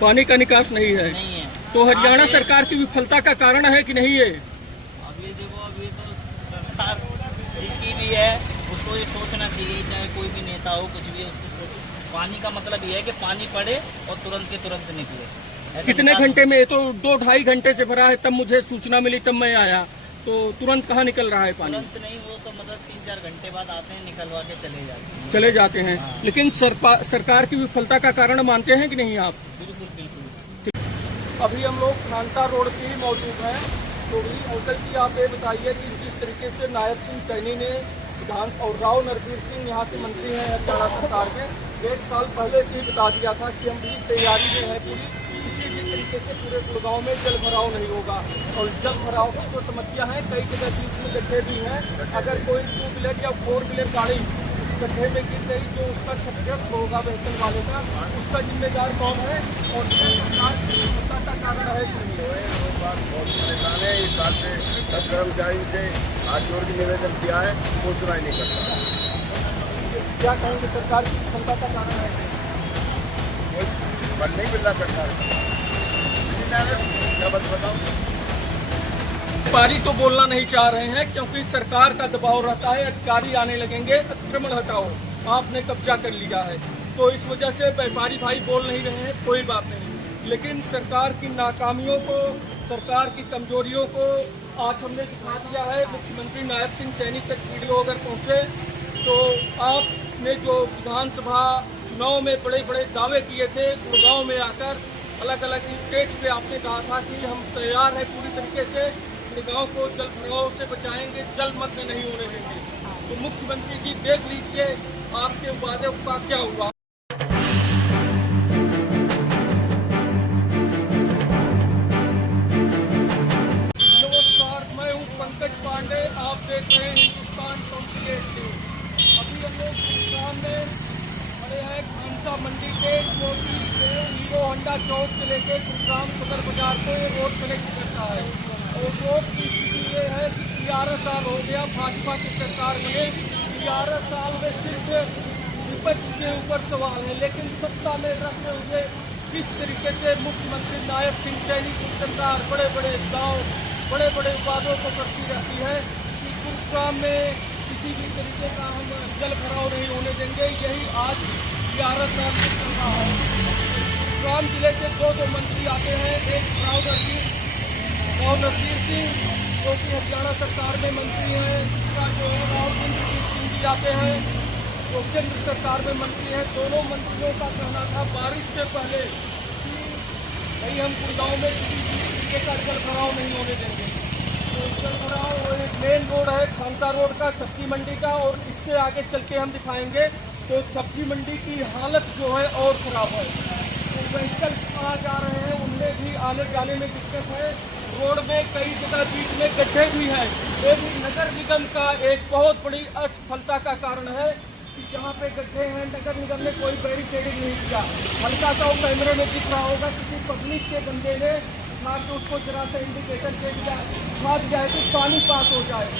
पानी का निकास नहीं है। नहीं है। तो हरियाणा सरकार की विफलता का कारण है कि नहीं है? अब ये देखो, अभी तो सरकार जिसकी भी है उसको ये सोचना चाहिए, चाहे कोई भी नेता हो, कुछ भी है, उसको पानी का मतलब ये है कि पानी पड़े और तुरंत के तुरंत निकले। कितने घंटे में? तो 2-2.5 घंटे से भरा है, तब मुझे सूचना मिली, तब मैं आया। तो तुरंत कहाँ निकल रहा है पानी? तुरंत नहीं, वो तो मतलब 3-4 घंटे बाद आते हैं, निकलवा के चले जाते हैं। हाँ। लेकिन सरकार की विफलता का कारण मानते हैं कि नहीं आप? बिल्कुल बिल्कुल। अभी हम लोग खानसा रोड पे ही मौजूद हैं। तो अंकल जी, आप ये बताइए कि जिस तरीके से नायब सिंह सैनी ने विधान और राव नरवीर सिंह यहाँ के मंत्री हैं हरियाणा सरकार के, 1 साल पहले से ही बता दिया था कि हम भी तैयारी में है पूरी, किसी भी तरीके से पूरे गुड़गांव में जल भराव नहीं होगा। और जल भराव की जो समस्या है, कई जगह बीच में गड्ढे भी हैं। अगर कोई 2 व्हीलर या 4 व्हीलर गाड़ी गड्ढे में गिर गई, जो उसका क्षतिग्रस्त होगा व्हीकल वाले का, उसका जिम्मेदार कौन है? और सरकार की विफलता का कारण है कि नहीं? बहुत परेशान है। इस साल से 10 कर्मचारी से हाथ जोड़ के निवेदन किया है, वो सुनाई नहीं करता। क्या कहेंगे सरकार की विफलता का कारण है? बल नहीं मिल रहा सरकार, क्या बताऊँ। व्यापारी तो बोलना नहीं चाह रहे हैं क्योंकि सरकार का दबाव रहता है, अधिकारी आने लगेंगे, अतिक्रमण हटाओ, आपने कब्जा कर लिया है। तो इस वजह से व्यापारी भाई बोल नहीं रहे हैं, कोई बात नहीं। लेकिन सरकार की नाकामियों को, सरकार की कमजोरियों को आज हमने दिखा दिया है। मुख्यमंत्री नायब सिंह सैनी तक वीडियो अगर पहुँचे तो आपने जो विधानसभा चुनाव में बड़े बड़े दावे किए थे, गुड़गांव में आकर अलग अलग स्टेज पे आपने कहा था कि हम तैयार हैं पूरी तरीके से, गांव को जल भराव से बचाएंगे, जलमग्न नहीं होने देंगे। तो मुख्यमंत्री जी देख लीजिए आपके वादे का क्या हुआ। नमस्कार, मैं हूं पंकज पांडे, आप देख रहे हैं हिंदुस्तान 28 न्यूज। अभी हम लोग सामने खड़े हैं खानसा मंडी के, जो कि हीरो होंडा चौक से लेकर गुरुग्राम सदर बाजार को ये रोड कनेक्ट करता है। और रोड की स्थिति ये है कि 11 साल हो गया भाजपा की सरकार बने, 11 साल में सिर्फ विपक्ष के ऊपर सवाल है, लेकिन सत्ता में रहते हुए किस तरीके से मुख्यमंत्री नायब सिंह सैनी की सरकार बड़े बड़े दाव, बड़े बड़े वादों को करती रहती है कि गुरुग्राम में किसी भी तरीके का हम जल भराव नहीं होने देंगे। यही आज 11 साल से चल रहा है। गुरुग्राम जिले से 2 मंत्री आते हैं, एक राव नरवीर सिंह जो कि हरियाणा सरकार में मंत्री हैं, दूसरा जो है राव इंद्रजीत सिंह जी आते हैं जो केंद्र सरकार में मंत्री हैं। दोनों मंत्रियों का कहना था बारिश से पहले कि भाई हम गुड़गांव में किसी भी तरीके का जल भराव नहीं होने देंगे। तो जल भराव एक मेन रोड है खानसा रोड का, सब्जी मंडी का, और इससे आगे चल के हम दिखाएंगे तो सब्जी मंडी की हालत जो है और खराब है। तो व्हीकल आ जा रहे हैं, उनमें भी आने जाने में दिक्कत है। रोड में कई जगह बीच में गड्ढे भी हैं। ये भी नगर निगम का एक बहुत बड़ी असफलता का कारण है कि जहाँ पे गड्ढे हैं नगर निगम ने कोई बैरिकेडिंग नहीं किया। हल्का सा वो कैमरे में दिख रहा होगा, किसी पब्लिक के बंदे ने उठा के उसको जरा सा इंडिकेटर दे दिया, उठा दिया है कि पानी पास हो जाए।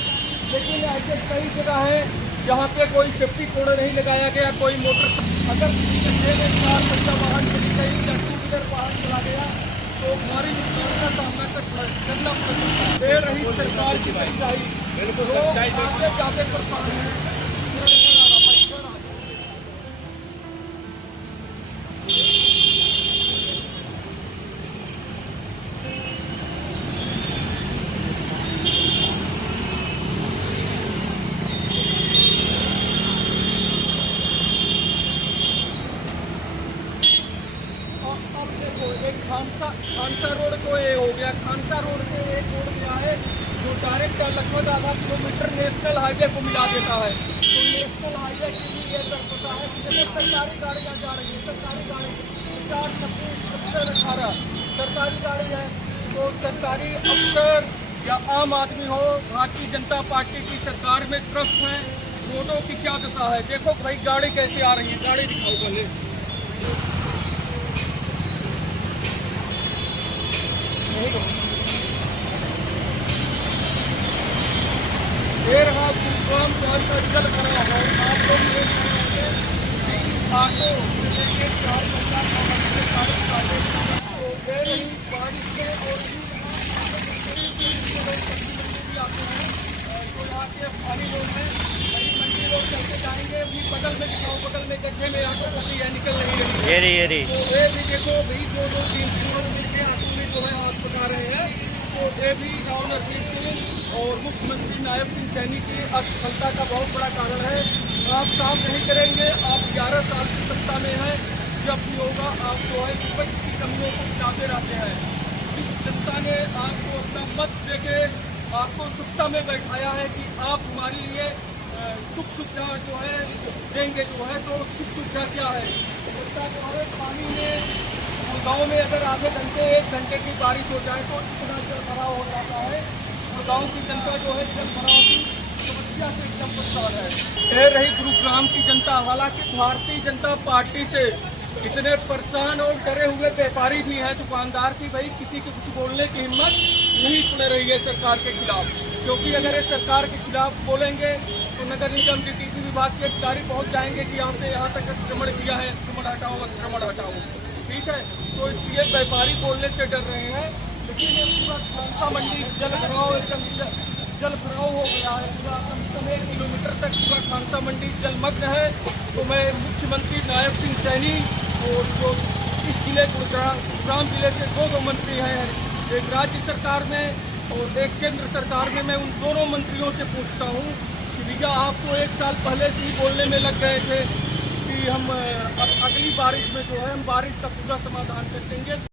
लेकिन ऐसे कई जगह है जहाँ पे कोई सेफ्टी कोड नहीं लगाया गया। कोई मोटर अगर किसी गड्ढे में 4 पहिया वाहन चली गई या 2 व्हीलर वाहन चला गया तो भारी नुकसान का सामना करना पड़ दे रही सरकार की सच्चाई। बिल्कुल सच्चाई आगे जाते परेशान है। खानसा रोड को ये हो गया, खानसा रोड से एक रोड गया है जो डायरेक्ट लगभग आधा किलोमीटर नेशनल हाईवे को मिला देता है। तो नेशनल हाईवे के लिए ये पता है कि जैसे सरकारी गाड़ियाँ जा रही है, सरकारी गाड़ी 50, 26, 70, 18 सरकारी गाड़ी है। तो सरकारी अफसर या आम आदमी हो, भारतीय जनता पार्टी की सरकार में त्रस्त हैं। रोडों की क्या दशा है, देखो भाई गाड़ी कैसे आ रही है, गाड़ी दिखाओ पहले। देर रहा गुरुग्राम शहर का जल भरा है। आप लोग देख रहे हैं ऑटो लेके 4 घंटा तो ये भी देखो भाई दो तीन के हाथों में जो है हाथ पका रहे हैं। तो ये भी राव नरवीर सिंह और मुख्यमंत्री नायब सिंह सैनी की असफलता का बहुत बड़ा कारण है। आप काम नहीं करेंगे, आप 11 साल की सत्ता में हैं, जब भी होगा आप जो है विपक्ष की कमियों को गिनाते रहते हैं। इस जनता ने आपको अपना मत देके आपको सत्ता में बैठाया है कि आप हमारे लिए सुख सुविधा जो है देंगे जो है। तो सुख सुविधा क्या है? जनता जो है पानी में गाँव में अगर आधे घंटे 1 घंटे की बारिश हो जाए तो इतना जल भराव हो जाता है और गाँव की जनता जो है जल भराव की समस्या से एकदम परेशान है। कह रही गुरुग्राम की जनता, हालांकि भारतीय जनता पार्टी से इतने परेशान और डरे हुए व्यापारी भी हैं, दुकानदार की भाई किसी की कुछ बोलने की हिम्मत नहीं पड़ रही है सरकार के खिलाफ। क्योंकि अगर ये सरकार के खिलाफ बोलेंगे तो नगर निगम के डीसी विभाग के अधिकारी पहुंच जाएंगे कि आपने यहाँ तक अतिक्रमण किया है, अतिक्रमण हटाओ। ठीक है, तो इसलिए व्यापारी बोलने से डर रहे हैं। लेकिन ये पूरा खानसा मंडी जल भराव एकदम जल भराव हो गया है। पूरा कम से कम 1 किलोमीटर तक पूरा खानसा मंडी जलमग्न है। तो मैं मुख्यमंत्री नायब सिंह सैनी और जो इस जिले गुरुग्राम जिले से दो मंत्री हैं, एक राज्य सरकार में और एक केंद्र सरकार में, मैं उन दोनों मंत्रियों से पूछता हूँ कि भैया आप तो 1 साल पहले से ही बोलने में लग गए थे कि हम अगली बारिश में जो है हम बारिश का पूरा समाधान कर देंगे।